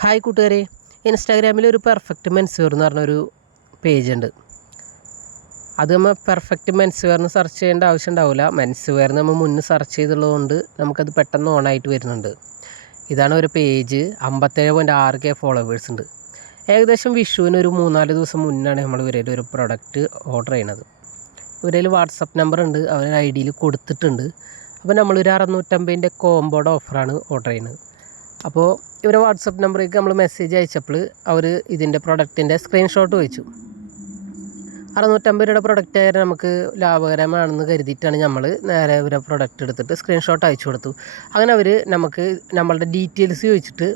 Hi കൂട്ടുകാരെ. ഇൻസ്റ്റാഗ്രാമിൽ ഒരു പെർഫെക്റ്റ് മെൻസ് വെയർ എന്ന് പറഞ്ഞൊരു പേജ് ഉണ്ട് അത് നമ്മൾ പെർഫെക്റ്റ് മെൻസ് വെയർ എന്ന് സെർച്ച് ചെയ്യേണ്ട ആവശ്യം ഉണ്ടാവില്ല മെൻസ് വെയർ നമ്മൾ മുന്നേ സെർച്ച് ചെയ്തുള്ളതുകൊണ്ട് നമുക്കത് പെട്ടെന്ന് ഓണായിട്ട് വരുന്നുണ്ട്. ഇതാണ് ഒരു പേജ്. അമ്പത്തേഴ് പോയിന്റ് ആറ് കെ ഫോളോവേഴ്സ് ഉണ്ട്. ഏകദേശം വിഷുവിന് ഒരു മൂന്നാൽ ദിവസം മുന്നാണ് നമ്മൾ ഇവരുടെ ഒരു പ്രൊഡക്റ്റ് ഓർഡർ ചെയ്യണത്. ഇവരിൽ വാട്സപ്പ് നമ്പർ ഉണ്ട്. അവരുടെ ഐ ഡിയിൽ കൊടുത്തിട്ടുണ്ട്. അപ്പോൾ നമ്മളൊരു അറുന്നൂറ്റമ്പതിന്റെ കോമ്പോയുടെ ഓഫറാണ് ഓർഡർ ചെയ്യുന്നത് അപ്പോൾ ഇവരെ വാട്സപ്പ് നമ്പറിലേക്ക് നമ്മൾ മെസ്സേജ് അയച്ചപ്പോൾ അവർ ഇതിന്റെ പ്രൊഡക്റ്റിന്റെ സ്ക്രീൻഷോട്ട് വെച്ചു. അറുന്നൂറ്റമ്പത് രൂപയുടെ പ്രൊഡക്റ്റ് ആയാലും നമുക്ക് ലാഭകരമാണെന്ന് കരുതിയിട്ടാണ് നമ്മൾ നേരെ ഇവരെ പ്രൊഡക്റ്റ് എടുത്തിട്ട് സ്ക്രീൻഷോട്ട് അയച്ചു കൊടുത്തു. അങ്ങനെ അവർ നമുക്ക് നമ്മളുടെ ഡീറ്റെയിൽസ് ചോദിച്ചിട്ട്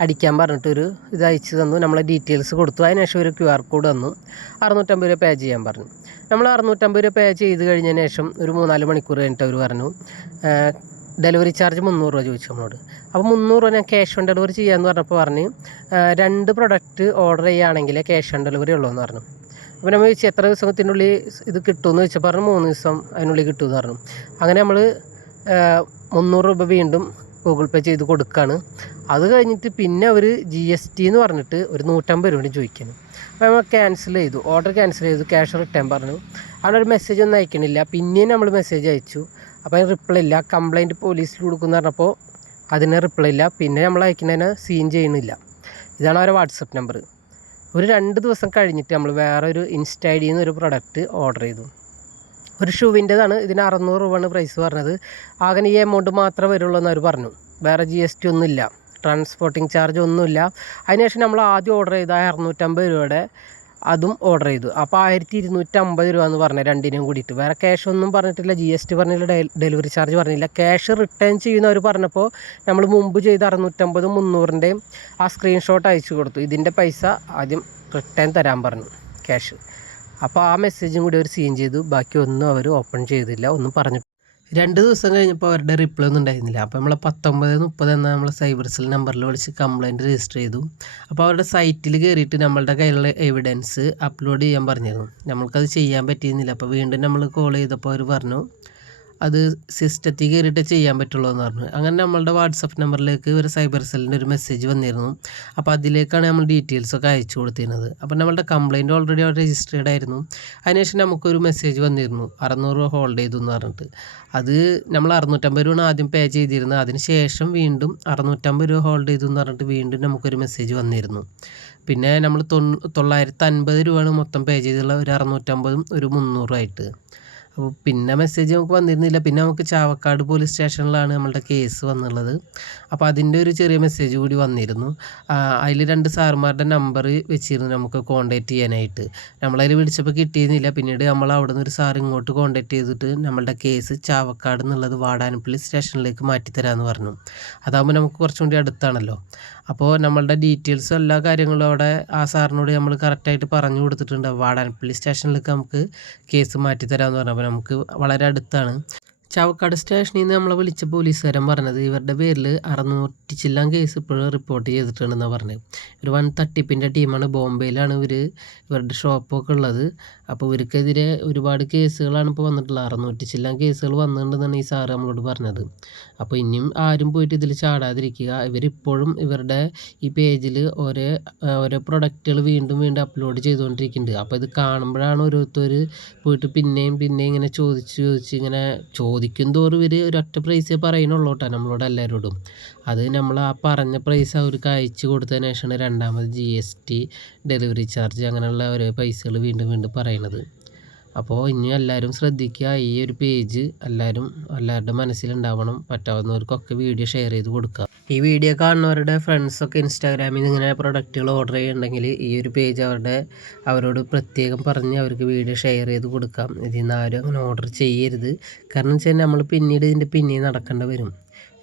അടിക്കാൻ പറഞ്ഞിട്ട് ഒരു ഇത് അയച്ചു തന്നു. നമ്മളെ ഡീറ്റെയിൽസ് കൊടുത്തു. അതിനുശേഷം ഒരു ക്യു ആർ കോഡ് തന്നു. അറുന്നൂറ്റമ്പത് രൂപ പേ ചെയ്യാൻ പറഞ്ഞു. നമ്മൾ അറുന്നൂറ്റമ്പത് രൂപ പേ ചെയ്ത് കഴിഞ്ഞതിന് ശേഷം ഒരു മൂന്നാൽ മണിക്കൂർ കഴിഞ്ഞിട്ട് അവർ പറഞ്ഞു ഡെലിവറി ചാർജ് മുന്നൂറ് രൂപ ചോദിച്ചു നമ്മളോട്. അപ്പോൾ മുന്നൂറ് രൂപ ഞാൻ ക്യാഷ് ഓൺ ഡെലിവറി ചെയ്യാമെന്ന് പറഞ്ഞപ്പോൾ പറഞ്ഞ് രണ്ട് പ്രൊഡക്റ്റ് ഓർഡർ ചെയ്യുകയാണെങ്കിൽ ക്യാഷ് ഓൺ ഡെലിവറി ഉള്ളൂ എന്ന് പറഞ്ഞു. അപ്പോൾ നമ്മൾ ചോദിച്ചു എത്ര ദിവസത്തിനുള്ളിൽ ഇത് കിട്ടുമെന്ന് ചോദിച്ചപ്പോൾ പറഞ്ഞു മൂന്ന് ദിവസം അതിനുള്ളിൽ കിട്ടുമെന്ന് പറഞ്ഞു. അങ്ങനെ നമ്മൾ മുന്നൂറ് രൂപ വീണ്ടും ഗൂഗിൾ പേ ചെയ്ത് കൊടുക്കുകയാണ് അത് കഴിഞ്ഞിട്ട് പിന്നെ അവർ ജി എസ് ടി എന്ന് പറഞ്ഞിട്ട് ഒരു നൂറ്റമ്പത് രൂപ ചോദിക്കുന്നു. അപ്പോൾ നമ്മൾ ക്യാൻസൽ ചെയ്തു. ഓർഡർ ക്യാൻസൽ ചെയ്തു. ക്യാഷ് റിട്ടേൺ പറഞ്ഞു. അവിടെ ഒരു മെസ്സേജ് ഒന്നും അയക്കണില്ല. പിന്നെയും നമ്മൾ മെസ്സേജ് അയച്ചു. അപ്പോൾ അതിന് റിപ്ലൈ ഇല്ല. കംപ്ലയിന്റ് പോലീസിൽ കൊടുക്കുമെന്ന് പറഞ്ഞപ്പോൾ അതിന് റിപ്ലൈ ഇല്ല. പിന്നെ നമ്മൾ അയക്കുന്നതിന് സീൻ ചെയ്യണില്ല ഇതാണ് അവരുടെ വാട്സപ്പ് നമ്പർ ഒരു രണ്ട് ദിവസം കഴിഞ്ഞിട്ട് നമ്മൾ വേറെ ഒരു ഇൻസ്റ്റ ഐ ഡിയിൽ നിന്ന് ഒരു പ്രൊഡക്റ്റ് ഓർഡർ ചെയ്തു. ഒരു ഷൂവിന്റെതാണ്. ഇതിന് അറുന്നൂറ് രൂപയാണ് പ്രൈസ് പറഞ്ഞത്. ആകെ ഈ എമൗണ്ട് മാത്രമേ വരുള്ളൂ എന്ന് അവർ പറഞ്ഞു. വേറെ ജി എസ് ടി ഒന്നുമില്ല. ട്രാൻസ്പോർട്ടിങ് ചാർജ് ഒന്നുമില്ല. അതിനുശേഷം നമ്മൾ ആദ്യം ഓർഡർ ചെയ്ത അറുന്നൂറ്റമ്പത് രൂപയുടെ അതും ഓർഡർ ചെയ്തു. അപ്പോൾ ആയിരത്തി ഇരുന്നൂറ്റമ്പത് രൂപ എന്ന് പറഞ്ഞു രണ്ടിനും കൂടിയിട്ട്. വേറെ ക്യാഷ് ഒന്നും പറഞ്ഞിട്ടില്ല. ജി എസ് ടി പറഞ്ഞില്ല ഡെലിവറി ചാർജ് പറഞ്ഞില്ല. ക്യാഷ് റിട്ടേൺ ചെയ്യുന്നവർ പറഞ്ഞപ്പോൾ നമ്മൾ മുമ്പ് ചെയ്ത അറുന്നൂറ്റമ്പതും മുന്നൂറിന്റെയും ആ സ്ക്രീൻഷോട്ട് അയച്ചു കൊടുത്തു. ഇതിന്റെ പൈസ ആദ്യം റിട്ടേൺ തരാൻ പറഞ്ഞു ക്യാഷ് അപ്പോൾ ആ മെസ്സേജും കൂടി അവർ സീൻ ചെയ്തു. ബാക്കി ഒന്നും അവർ ഓപ്പൺ ചെയ്തില്ല ഒന്നും പറഞ്ഞു രണ്ട് ദിവസം കഴിഞ്ഞപ്പോൾ അവരുടെ റിപ്ലൈ ഒന്നും ഉണ്ടായിരുന്നില്ല. അപ്പോൾ നമ്മൾ പത്തൊമ്പത് മുപ്പത് എന്ന നമ്മൾ സൈബർ സെൽ നമ്പറിൽ വിളിച്ച് കംപ്ലയിന്റ് രജിസ്റ്റർ ചെയ്തു. അപ്പോൾ അവരുടെ സൈറ്റിൽ കയറിയിട്ട് നമ്മളുടെ കയ്യിലുള്ള എവിഡൻസ് അപ്ലോഡ് ചെയ്യാൻ പറഞ്ഞിരുന്നു. നമ്മൾക്കത് ചെയ്യാൻ പറ്റിയിരുന്നില്ല. അപ്പോൾ വീണ്ടും നമ്മൾ കോൾ ചെയ്തപ്പോൾ അവർ പറഞ്ഞു അത് സിസ്റ്റത്തിൽ കയറിയിട്ട് ചെയ്യാൻ പറ്റുള്ളൂ എന്ന് പറഞ്ഞു. അങ്ങനെ നമ്മളുടെ വാട്സപ്പ് നമ്പറിലേക്ക് ഒരു സൈബർ സെല്ലിന്റെ ഒരു മെസ്സേജ് വന്നിരുന്നു. അപ്പോൾ അതിലേക്കാണ് നമ്മൾ ഡീറ്റെയിൽസ് ഒക്കെ അയച്ചു കൊടുത്തിരുന്നത്. അപ്പോൾ നമ്മളുടെ കംപ്ലയിന്റ് ഓൾറെഡി അവിടെ രജിസ്റ്റേർഡ് ആയിരുന്നു. അതിനുശേഷം നമുക്കൊരു മെസ്സേജ് വന്നിരുന്നു. അറുന്നൂറ് രൂപ ഹോൾഡ് ചെയ്തു എന്ന് പറഞ്ഞിട്ട്. അത് നമ്മൾ അറുന്നൂറ്റമ്പത് രൂപ ആദ്യം പേ ചെയ്തിരുന്നത്. അതിന് ശേഷം വീണ്ടും അറുന്നൂറ്റമ്പത് രൂപ ഹോൾഡ് ചെയ്തു എന്ന് പറഞ്ഞിട്ട് വീണ്ടും നമുക്കൊരു മെസ്സേജ് വന്നിരുന്നു. പിന്നെ നമ്മൾ തൊള്ളായിരത്തി അൻപത് രൂപയാണ് മൊത്തം പേ ചെയ്തുള്ള ഒരു അറുന്നൂറ്റമ്പതും ഒരു മുന്നൂറുമായിട്ട് അപ്പോൾ പിന്നെ മെസ്സേജ് നമുക്ക് വന്നിരുന്നില്ല. പിന്നെ നമുക്ക് ചാവക്കാട് പോലീസ് സ്റ്റേഷനിലാണ് നമ്മളുടെ കേസ് വന്നുള്ളത്. അപ്പോൾ അതിന്റെ ഒരു ചെറിയ മെസ്സേജ് കൂടി വന്നിരുന്നു. അതിൽ രണ്ട് സാറുമാരുടെ നമ്പർ വെച്ചിരുന്നു നമുക്ക് കോൺടാക്റ്റ് ചെയ്യാനായിട്ട്. നമ്മളതിൽ വിളിച്ചപ്പോൾ കിട്ടിയിരുന്നില്ല. പിന്നീട് നമ്മൾ അവിടെ നിന്ന് ഒരു സാർ ഇങ്ങോട്ട് കോൺടാക്റ്റ് ചെയ്തിട്ട് നമ്മളുടെ കേസ് ചാവക്കാട് എന്നുള്ളത് വാടാനപ്പള്ളി സ്റ്റേഷനിലേക്ക് മാറ്റിത്തരാമെന്ന് പറഞ്ഞു. അതാകുമ്പോൾ നമുക്ക് കുറച്ചും കൂടി അടുത്താണല്ലോ. അപ്പോൾ നമ്മളുടെ ഡീറ്റെയിൽസും എല്ലാ കാര്യങ്ങളും അവിടെ ആ സാറിനോട് നമ്മൾ കറക്റ്റായിട്ട് പറഞ്ഞു കൊടുത്തിട്ടുണ്ട്. വാടാനപ്പള്ളി സ്റ്റേഷനിലേക്ക് നമുക്ക് കേസ് മാറ്റിത്തരാമെന്ന് പറഞ്ഞു. നമുക്ക് വളരെ അടുത്താണ്. ചാവക്കാട് സ്റ്റേഷനിൽ നിന്ന് നമ്മളെ വിളിച്ച പോലീസുകാരൻ പറഞ്ഞത് ഇവരുടെ പേരിൽ അറുന്നൂറ്റി ചില്ലാൻ കേസ് ഇപ്പോഴും റിപ്പോർട്ട് ചെയ്തിട്ടുണ്ടെന്നാണ് പറഞ്ഞത്. ഒരു വൻ തട്ടിപ്പിന്റെ ടീമാണ് ബോംബെയിലാണ് ഇവർ ഇവരുടെ ഷോപ്പൊക്കെ ഉള്ളത്. അപ്പോൾ ഇവർക്കെതിരെ ഒരുപാട് കേസുകളാണ് ഇപ്പോൾ വന്നിട്ടുള്ളത്. അറുന്നൂറ്റി ചില്ലാൻ കേസുകൾ വന്നിട്ടുണ്ടെന്നാണ് ഈ സാറ് നമ്മളോട് പറഞ്ഞത്. അപ്പോൾ ഇനിയും ആരും പോയിട്ട് ഇതിൽ ചാടാതിരിക്കുക. ഇവരിപ്പോഴും ഇവരുടെ ഈ പേജിൽ ഓരോ ഓരോ പ്രൊഡക്റ്റുകൾ വീണ്ടും വീണ്ടും അപ്ലോഡ് ചെയ്തുകൊണ്ടിരിക്കുന്നുണ്ട്. അപ്പോൾ ഇത് കാണുമ്പോഴാണ് ഓരോരുത്തർ പോയിട്ട് പിന്നെയും പിന്നെയും ഇങ്ങനെ ചോദിച്ച് ചോദിച്ച് ഇങ്ങനെ ചോദിക്കും ചോദിക്കും തോറും ഇവർ ഒരൊറ്റ പ്രൈസേ പറയണുള്ളൂ കേട്ടോ നമ്മളോട് എല്ലാവരോടും. അത് നമ്മൾ ആ പറഞ്ഞ പ്രൈസ് അവർക്ക് അയച്ചു കൊടുത്തതിന് ശേഷമാണ് രണ്ടാമത് G S T delivery charge അങ്ങനെയുള്ള ഓരോ പൈസകൾ വീണ്ടും വീണ്ടും പറയണത്. അപ്പോൾ ഇനി എല്ലാവരും ശ്രദ്ധിക്കുക ഈ ഒരു പേജ് എല്ലാവരും എല്ലാവരുടെ മനസ്സിലുണ്ടാവണം പറ്റാവുന്നവർക്കൊക്കെ വീഡിയോ ഷെയർ ചെയ്ത് കൊടുക്കുക. ഈ വീഡിയോ കാണുന്നവരുടെ ഫ്രണ്ട്സൊക്കെ ഇൻസ്റ്റാഗ്രാമിൽ നിന്ന് ഇങ്ങനെ പ്രൊഡക്റ്റുകൾ ഓർഡർ ചെയ്യുന്നുണ്ടെങ്കിൽ ഈ ഒരു പേജ് അവരുടെ അവരോട് പ്രത്യേകം പറഞ്ഞ് അവർക്ക് വീഡിയോ ഷെയർ ചെയ്ത് കൊടുക്കാം. ഇതിൽ നിന്ന് ആരും അങ്ങനെ ഓർഡർ ചെയ്യരുത്. കാരണം വെച്ചാൽ നമ്മൾ പിന്നീട് ഇതിന്റെ പിന്നേ നടക്കേണ്ടി വരും.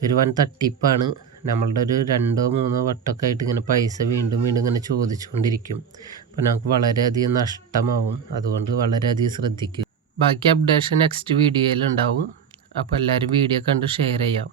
ഒരു വൻ തട്ടിപ്പാണ് നമ്മളുടെ ഒരു രണ്ടോ മൂന്നോ വട്ടമൊക്കെ ആയിട്ട് ഇങ്ങനെ പൈസ വീണ്ടും വീണ്ടും ഇങ്ങനെ ചോദിച്ചുകൊണ്ടിരിക്കും. അപ്പോൾ നമുക്ക് വളരെയധികം നഷ്ടമാവും. അതുകൊണ്ട് വളരെയധികം ശ്രദ്ധിക്കുക. ബാക്കി അപ്ഡേഷൻ നെക്സ്റ്റ് വീഡിയോയിലുണ്ടാവും അപ്പോൾ എല്ലാവരും വീഡിയോ കണ്ട് ഷെയർ ചെയ്യാം.